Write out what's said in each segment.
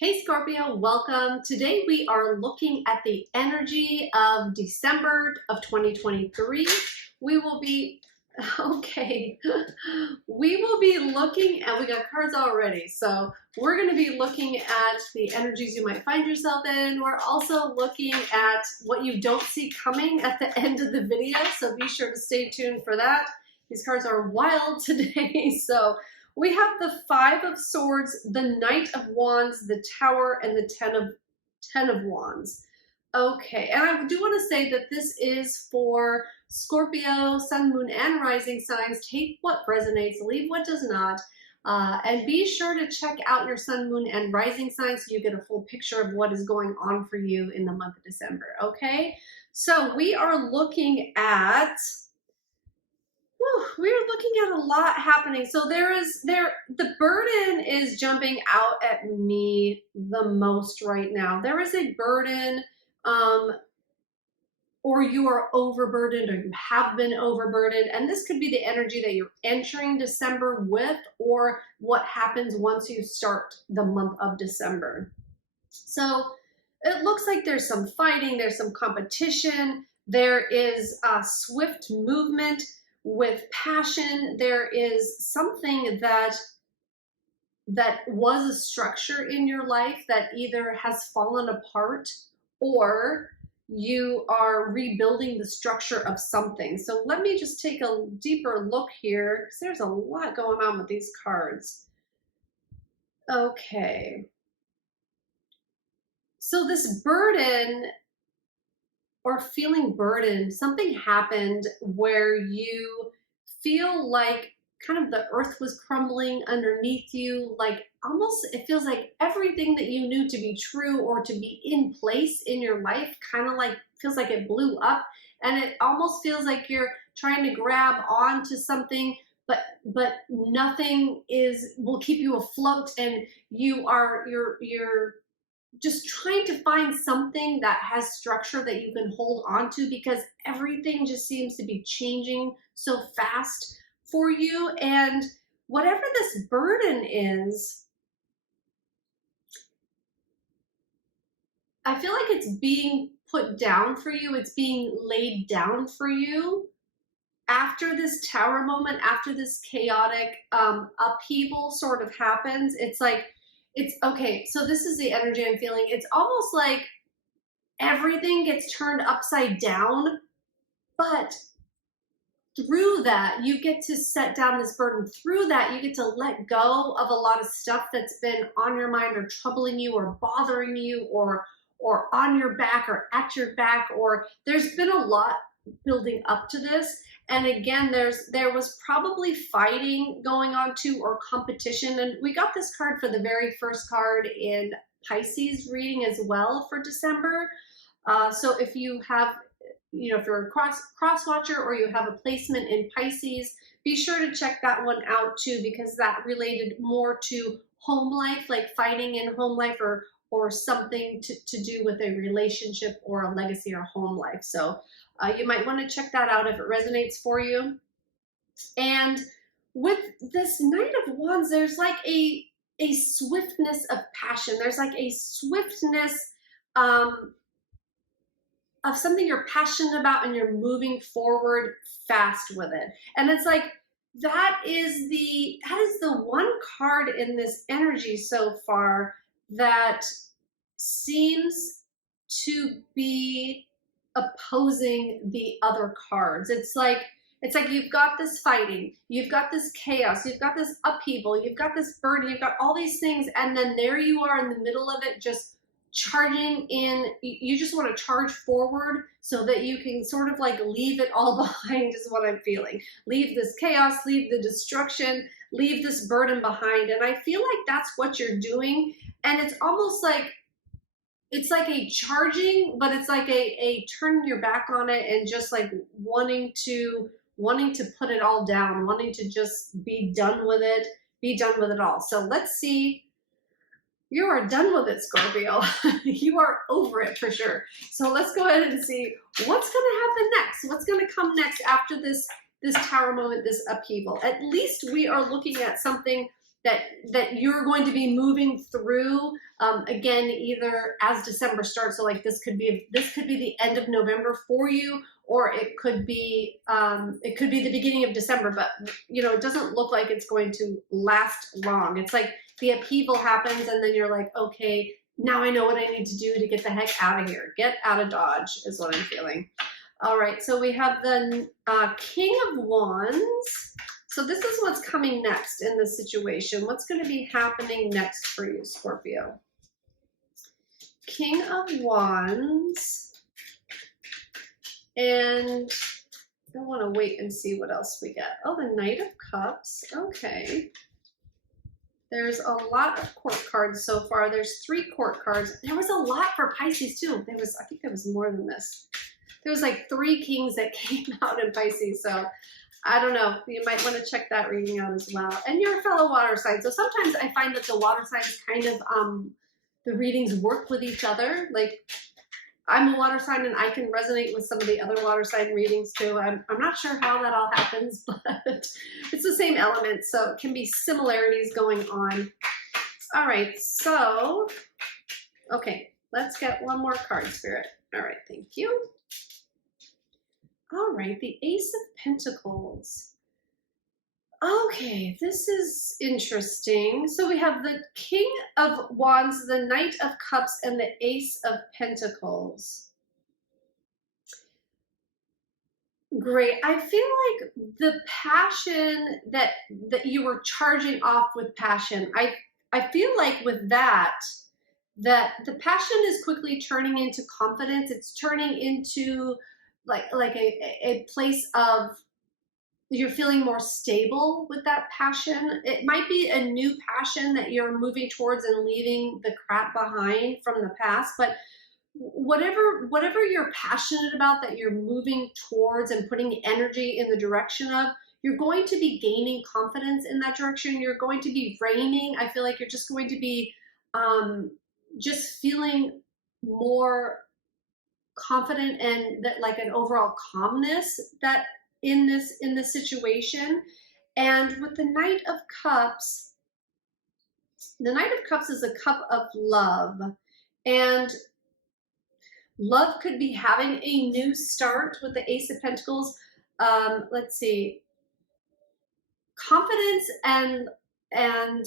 Hey Scorpio, welcome. Today we are looking at the energy of December of 2023. We will be, okay, we will be looking at, we got cards already, so we're going to be looking at the energies you might find yourself in. We're also looking at what you don't see coming at the end of the video, so be sure to stay tuned for that. These cards are wild today, so we have the Five of Swords, the Knight of Wands, the Tower, and the Ten of Wands. Okay, and I do want to say that this is for Scorpio, Sun, Moon, and Rising signs. Take what resonates, leave what does not. And be sure to check out your Sun, Moon, and Rising signs so you get a full picture of what is going on for you in the month of December, okay? So we are looking at... we're looking at a lot happening. So the burden is jumping out at me the most right now. There is a burden, or you are overburdened, or you have been overburdened. And this could be the energy that you're entering December with, or what happens once you start the month of December. So it looks like there's some fighting, there's some competition, there is a swift movement with passion. There is something that was a structure in your life that either has fallen apart, or you are rebuilding the structure of something. So let me just take a deeper look here, because there's a lot going on with these cards. Okay. So this burden, or feeling burdened, something happened where you feel like kind of the earth was crumbling underneath you, like almost it feels like everything that you knew to be true or to be in place in your life kind of like feels like it blew up, and it almost feels like you're trying to grab onto something, but nothing will keep you afloat, and you're just trying to find something that has structure that you can hold on to, because everything just seems to be changing so fast for you. And whatever this burden is, I feel like it's being put down for you. It's being laid down for you after this tower moment, after this chaotic upheaval sort of happens. It's like, it's okay, so this is the energy I'm feeling. It's almost like everything gets turned upside down, but through that, you get to set down this burden. Through that, you get to let go of a lot of stuff that's been on your mind or troubling you or bothering you or on your back or at your back, or there's been a lot building up to this. And again, there was probably fighting going on too, or competition. And we got this card for the very first card in Pisces reading as well for December. So if you have, if you're a cross watcher or you have a placement in Pisces, be sure to check that one out too, because that related more to home life, like fighting in home life, or something to do with a relationship or a legacy or home life. So you might want to check that out if it resonates for you. And with this Knight of Wands, there's like a swiftness of passion. There's like a swiftness of something you're passionate about, and you're moving forward fast with it. And it's like that is the one card in this energy so far that seems to be opposing the other cards. It's like you've got this fighting, you've got this chaos, you've got this upheaval, you've got this burden, you've got all these things, and then there you are in the middle of it, just charging in. You just want to charge forward so that you can sort of like leave it all behind, is what I'm feeling. Leave this chaos, leave the destruction, leave this burden behind. And I feel like that's what you're doing. And it's almost like it's like a charging, but it's like a turning your back on it and just like wanting to put it all down, wanting to just be done with it all. So let's see. You are done with it, Scorpio. You are over it for sure. So let's go ahead and see what's going to happen next. What's going to come next after this tower moment, this upheaval. At least we are looking at something that you're going to be moving through, again, either as December starts. So like this could be the end of November for you, or it could be the beginning of December, but you know, it doesn't look like it's going to last long. It's like the upheaval happens and then you're like, okay, now I know what I need to do to get the heck out of here. Get out of Dodge is what I'm feeling. All right, so we have the King of Wands. So this is what's coming next in this situation. What's going to be happening next for you, Scorpio? King of Wands. And I want to wait and see what else we get. Oh, the Knight of Cups. Okay. There's a lot of court cards so far. There's 3 court cards. There was a lot for Pisces too. I think there was more than this. There was like 3 kings that came out in Pisces. So I don't know. You might want to check that reading out as well. And you're a fellow water sign. So sometimes I find that the water signs kind of, the readings work with each other. Like I'm a water sign and I can resonate with some of the other water sign readings too. I'm not sure how that all happens, but it's the same element. So it can be similarities going on. All right. So, okay, let's get one more card, Spirit. All right. Thank you. All right. The Ace of Pentacles. Okay, this is interesting. So we have the King of Wands, the Knight of Cups, and the Ace of Pentacles. Great. I feel like the passion that you were charging off with passion, I feel like with that the passion is quickly turning into confidence. It's turning into like a place of you're feeling more stable with that passion. It might be a new passion that you're moving towards and leaving the crap behind from the past, but whatever you're passionate about that you're moving towards and putting energy in the direction of, you're going to be gaining confidence in that direction. You're going to be reigning. I feel like you're just going to be just feeling more confident and that like an overall calmness that in this situation. And with the Knight of Cups, the Knight of Cups is a cup of love, and love could be having a new start with the Ace of Pentacles. Let's see, confidence and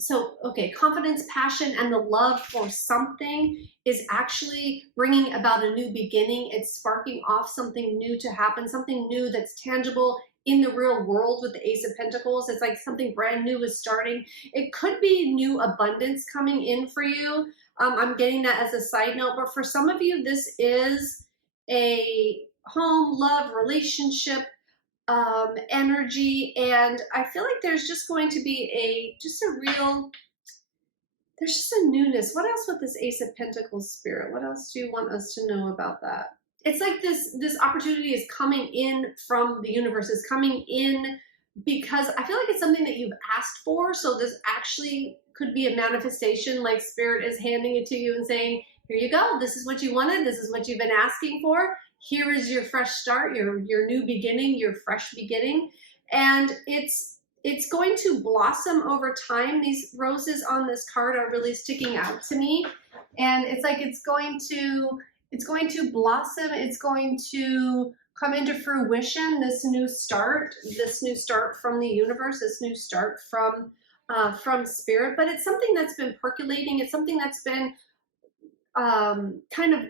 so, okay, confidence, passion, and the love for something is actually bringing about a new beginning. It's sparking off something new to happen, something new that's tangible in the real world with the Ace of Pentacles. It's like something brand new is starting. It could be new abundance coming in for you. I'm getting that as a side note, but for some of you, this is a home, love, relationship, energy, and I feel like there's just going to be there's just a newness. What else with this Ace of Pentacles, Spirit? What else do you want us to know about that? It's like this opportunity is coming in from the universe, is coming in because I feel like it's something that you've asked for. So this actually could be a manifestation, like Spirit is handing it to you and saying, here you go. This is what you wanted. This is what you've been asking for. Here is your fresh start, your new beginning, your fresh beginning. And it's going to blossom over time. These roses on this card are really sticking out to me. And it's like it's going to blossom. It's going to come into fruition, this new start from the universe, this new start from Spirit. But it's something that's been percolating. It's something that's been kind of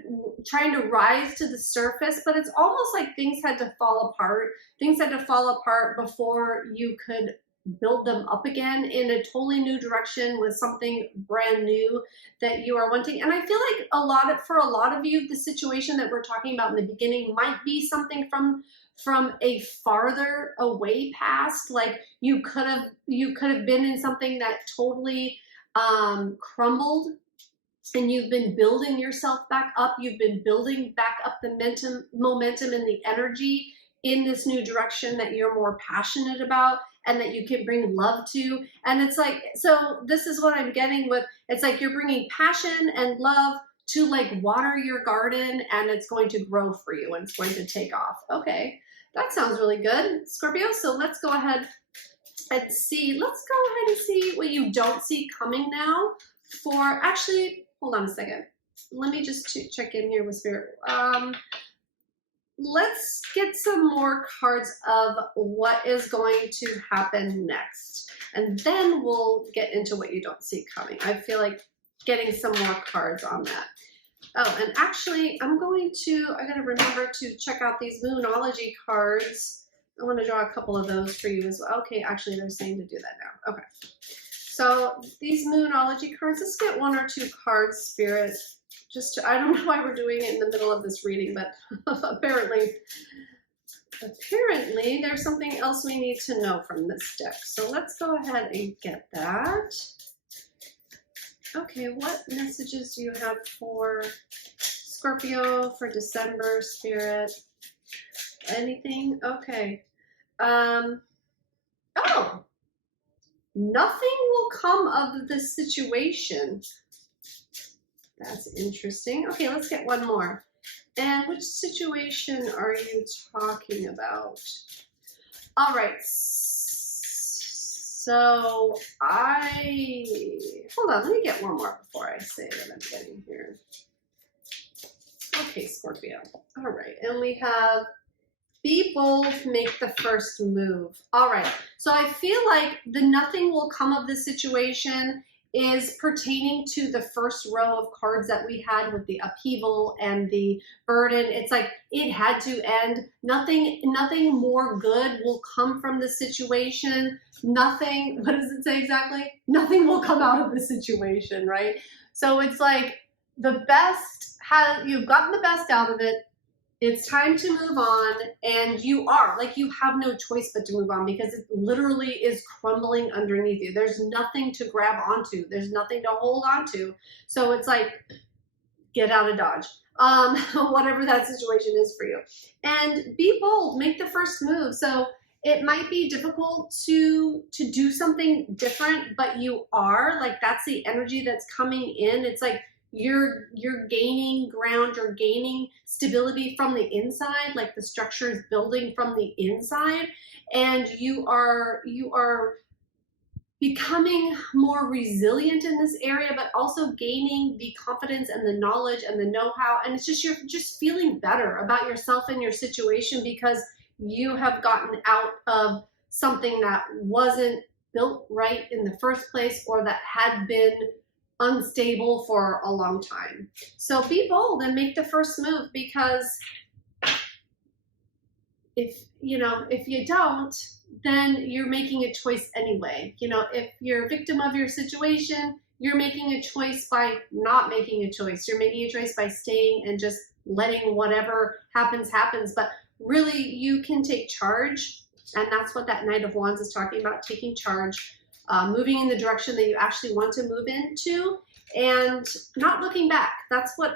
trying to rise to the surface, but it's almost like things had to fall apart. Things had to fall apart before you could build them up again in a totally new direction with something brand new that you are wanting. And I feel like for a lot of you, the situation that we're talking about in the beginning might be something from a farther away past. Like you could have been in something that totally crumbled, and you've been building yourself back up. You've been building back up the momentum and the energy in this new direction that you're more passionate about and that you can bring love to. And it's like, so this is what I'm getting with, it's like you're bringing passion and love to like water your garden, and it's going to grow for you and it's going to take off. Okay, that sounds really good, Scorpio. So let's go ahead and see, let's go ahead and see what you don't see coming now for, actually, hold on a second. Let me just check in here with Spirit. Let's get some more cards of what is going to happen next. And then we'll get into what you don't see coming. I feel like getting some more cards on that. Oh, and actually, I gotta remember to check out these Moonology cards. I want to draw a couple of those for you as well. Okay, actually, they're saying to do that now. Okay. So these Moonology cards, let's get one or two cards, Spirit. I don't know why we're doing it in the middle of this reading, but apparently there's something else we need to know from this deck. So let's go ahead and get that. Okay, what messages do you have for Scorpio for December, Spirit? Anything? Okay. Oh, nothing will come of this situation. That's interesting. Okay, let's get one more. And which situation are you talking about? All right. So hold on, let me get one more before I say what I'm getting here. Okay, Scorpio. All right, and we have be bold, make the first move. All right, so I feel like the nothing will come of this situation is pertaining to the first row of cards that we had with the upheaval and the burden. It's like it had to end. Nothing more good will come from the situation. Nothing, what does it say exactly? Nothing will come out of the situation, right? So it's like you've gotten the best out of it. It's time to move on, and you have no choice but to move on because it literally is crumbling underneath you. There's nothing to grab onto. There's nothing to hold onto. So it's like, get out of Dodge, whatever that situation is for you. And be bold, make the first move. So it might be difficult to do something different, but you are, like, that's the energy that's coming in. It's like, you're gaining ground, you're gaining stability from the inside, like the structure is building from the inside, and you are becoming more resilient in this area, but also gaining the confidence and the knowledge and the know-how, and it's just, you're just feeling better about yourself and your situation because you have gotten out of something that wasn't built right in the first place or that had been unstable for a long time. So be bold and make the first move, because if you don't, then you're making a choice anyway. If you're a victim of your situation, you're making a choice by not making a choice. You're making a choice by staying and just letting whatever happens. But really, you can take charge, and that's what that Knight of Wands is talking about, taking charge. Moving in the direction that you actually want to move into, and not looking back. That's what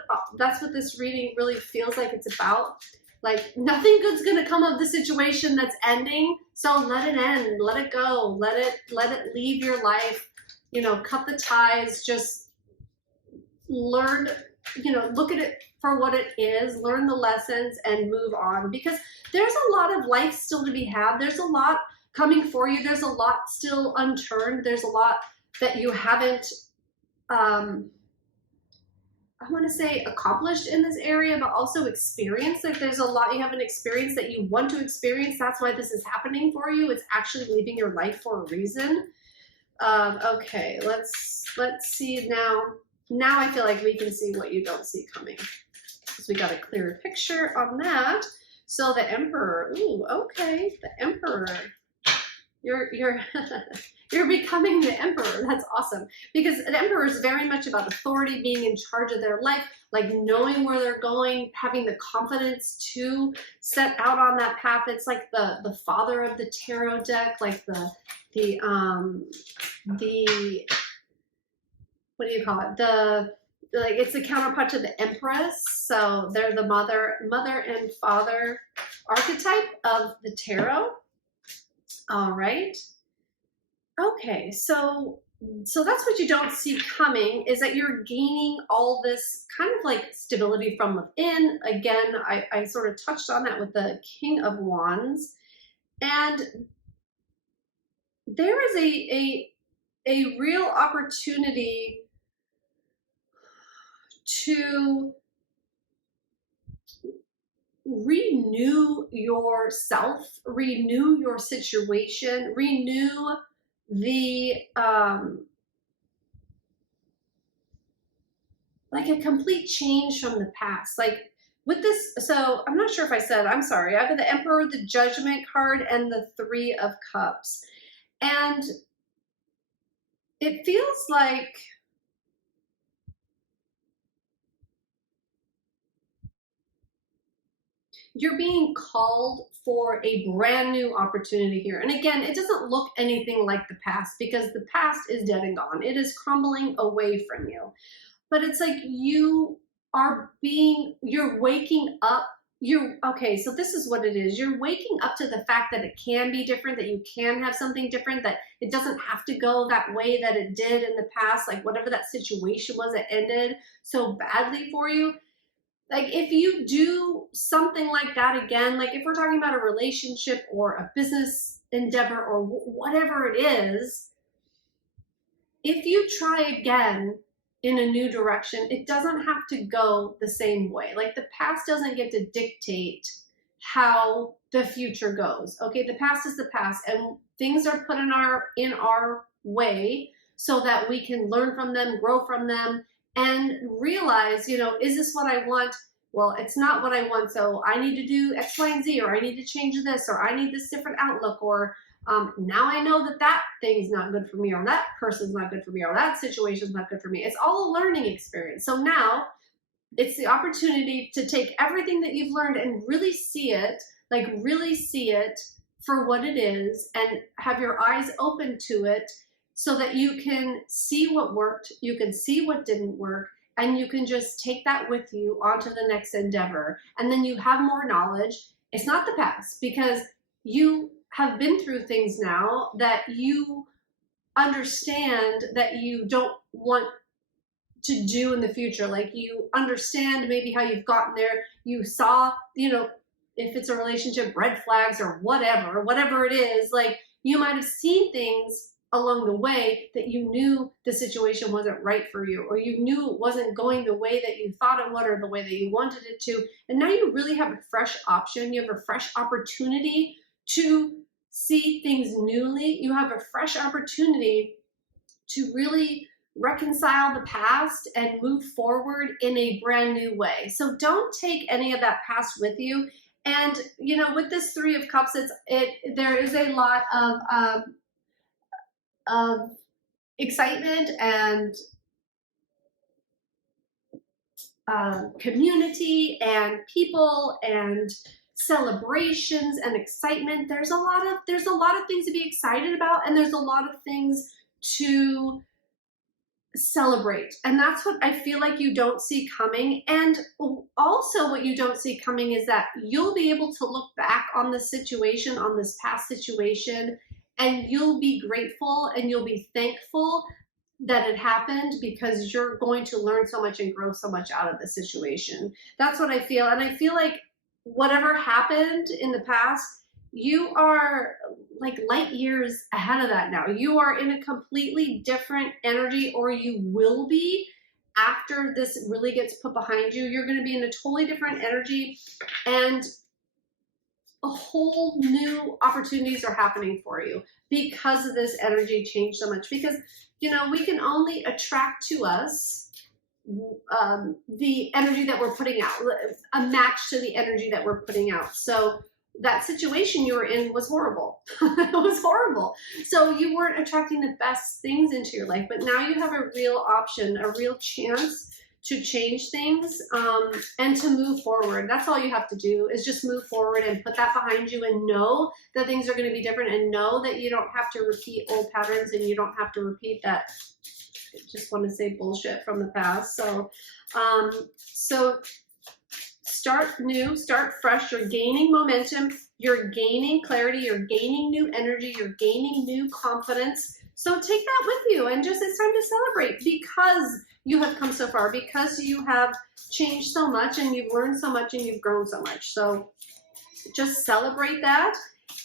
this reading really feels like it's about. Like, nothing good's gonna come of the situation that's ending. So let it end, let it go, let it leave your life. Cut the ties. Just learn. Look at it for what it is. Learn the lessons and move on, because there's a lot of life still to be had. There's a lot coming for you. There's a lot still unturned. There's a lot that you haven't, I want to say accomplished in this area, but also experienced. Like, there's a lot you haven't experienced that you want to experience. That's why this is happening for you. It's actually leaving your life for a reason. Okay, let's see now. Now I feel like we can see what you don't see coming. So we got a clearer picture on that. So the Emperor, ooh, okay, the Emperor. You're becoming the Emperor. That's awesome, because an Emperor is very much about authority, being in charge of their life, like knowing where they're going, having the confidence to set out on that path. It's like the father of the tarot deck, like the what do you call it? It's the counterpart to the Empress. So they're the mother and father archetype of the tarot. All right. Okay, so that's what you don't see coming, is that you're gaining all this kind of like stability from within. Again, I sort of touched on that with the King of Wands. And there is a real opportunity to renew yourself, renew your situation, renew the like a complete change from the past. Like with this, so I'm not sure if I said, I'm sorry, I have the Emperor, the Judgment card, and the Three of Cups. And it feels like you're being called for a brand new opportunity here. And again, it doesn't look anything like the past because the past is dead and gone. It is crumbling away from you. But it's like you're waking up. Okay, so this is what it is. You're waking up to the fact that it can be different, that you can have something different, that it doesn't have to go that way that it did in the past, like whatever that situation was that ended so badly for you. Like if you do something like that again, like if we're talking about a relationship or a business endeavor or whatever it is, if you try again in a new direction, it doesn't have to go the same way. Like the past doesn't get to dictate how the future goes. Okay, the past is the past, and things are put in our way so that we can learn from them, grow from them, and realize, is this what I want? Well, it's not what I want, so I need to do X, Y, and Z, or I need to change this, or I need this different outlook, or now I know that thing's not good for me, or that person's not good for me, or that situation's not good for me. It's all a learning experience. So now it's the opportunity to take everything that you've learned and really see it, for what it is, and have your eyes open to it so that you can see what worked, you can see what didn't work, and you can just take that with you onto the next endeavor. And then you have more knowledge. It's not the past, because you have been through things now that you understand that you don't want to do in the future. Like you understand maybe how you've gotten there. You saw, if it's a relationship, red flags or whatever it is, like you might have seen things along the way that you knew the situation wasn't right for you, or you knew it wasn't going the way that you thought it would or the way that you wanted it to. And now you really have a fresh option. You have a fresh opportunity to see things newly. You have a fresh opportunity to really reconcile the past and move forward in a brand new way. So don't take any of that past with you. And with this Three of Cups, there is a lot of excitement and community and people and celebrations and excitement. There's a lot of things to be excited about, and there's a lot of things to celebrate. And that's what I feel like you don't see coming. And also what you don't see coming is that you'll be able to look back on this situation, on this past situation, and you'll be grateful and you'll be thankful that it happened, because you're going to learn so much and grow so much out of the situation. That's what I feel. And I feel like whatever happened in the past, you are like light years ahead of that now. You are in a completely different energy, or you will be after this really gets put behind you. You're going to be in a totally different energy, and a whole new opportunities are happening for you because of this energy change so much. Because, we can only attract to us the energy that we're putting out, a match to the energy that we're putting out. So that situation you were in was horrible. It was horrible. So you weren't attracting the best things into your life, but now you have a real option, a real chance to change things and to move forward. That's all you have to do, is just move forward and put that behind you, and know that things are going to be different, and know that you don't have to repeat old patterns, and you don't have to repeat that, I just want to say, bullshit from the past. So start new, start fresh. You're gaining momentum, you're gaining clarity, you're gaining new energy, you're gaining new confidence. So take that with you, and just, it's time to celebrate, because you have come so far, because you have changed so much, and you've learned so much, and you've grown so much. So just celebrate that,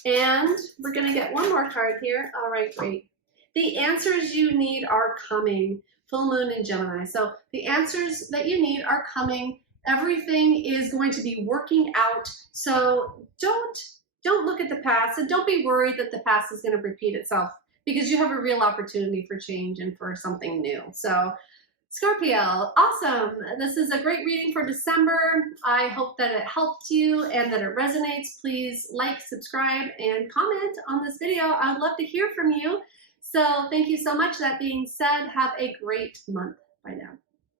And we're going to get one more card here. All right, great. The answers you need are coming. Full moon in Gemini. So the answers that you need are coming. Everything is going to be working out. So don't look at the past, and don't be worried that the past is going to repeat itself, because you have a real opportunity for change and for something new. So Scorpio, awesome. This is a great reading for December. I hope that it helped you and that it resonates. Please like, subscribe, and comment on this video. I would love to hear from you. So thank you so much. That being said, have a great month. Bye now.